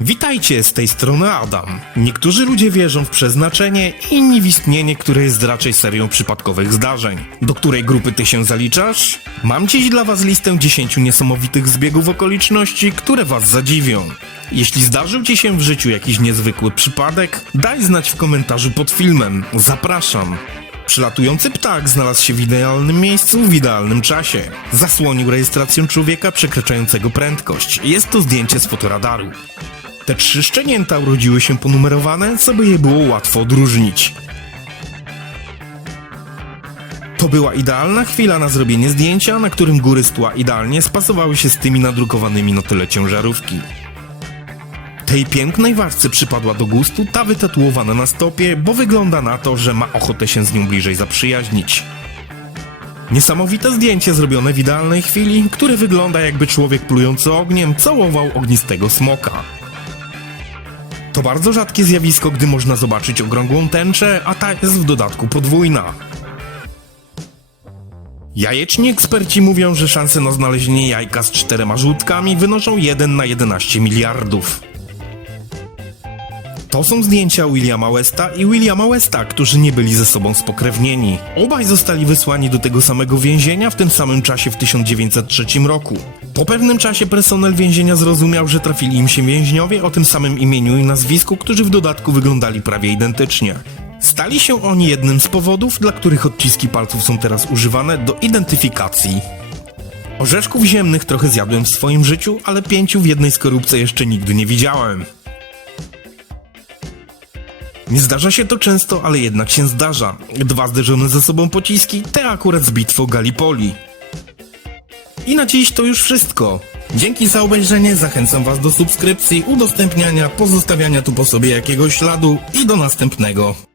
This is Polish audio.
Witajcie, z tej strony Adam. Niektórzy ludzie wierzą w przeznaczenie, inni w istnienie, które jest raczej serią przypadkowych zdarzeń. Do której grupy ty się zaliczasz? Mam dziś dla was listę 10 niesamowitych zbiegów okoliczności, które was zadziwią. Jeśli zdarzył ci się w życiu jakiś niezwykły przypadek, daj znać w komentarzu pod filmem. Zapraszam. Przylatujący ptak znalazł się w idealnym miejscu w idealnym czasie. Zasłonił rejestrację człowieka przekraczającego prędkość. Jest to zdjęcie z fotoradaru. Te trzy szczenięta urodziły się ponumerowane, co by je było łatwo odróżnić. To była idealna chwila na zrobienie zdjęcia, na którym góry z tła idealnie spasowały się z tymi nadrukowanymi na tyle ciężarówki. Tej pięknej warce przypadła do gustu ta wytatuowana na stopie, bo wygląda na to, że ma ochotę się z nią bliżej zaprzyjaźnić. Niesamowite zdjęcie zrobione w idealnej chwili, które wygląda jakby człowiek plujący ogniem całował ognistego smoka. To bardzo rzadkie zjawisko, gdy można zobaczyć okrągłą tęczę, a ta jest w dodatku podwójna. Jajeczni eksperci mówią, że szanse na znalezienie jajka z czterema żółtkami wynoszą 1 na 11 miliardów. To są zdjęcia Williama Westa i Williama Westa, którzy nie byli ze sobą spokrewnieni. Obaj zostali wysłani do tego samego więzienia w tym samym czasie w 1903 roku. Po pewnym czasie personel więzienia zrozumiał, że trafili im się więźniowie o tym samym imieniu i nazwisku, którzy w dodatku wyglądali prawie identycznie. Stali się oni jednym z powodów, dla których odciski palców są teraz używane do identyfikacji. Orzeszków ziemnych trochę zjadłem w swoim życiu, ale pięciu w jednej skorupce jeszcze nigdy nie widziałem. Nie zdarza się to często, ale jednak się zdarza. Dwa zderzone ze sobą pociski, te akurat z bitwą Gallipoli. I na dziś to już wszystko. Dzięki za obejrzenie, zachęcam Was do subskrypcji, udostępniania, pozostawiania tu po sobie jakiegoś śladu i do następnego.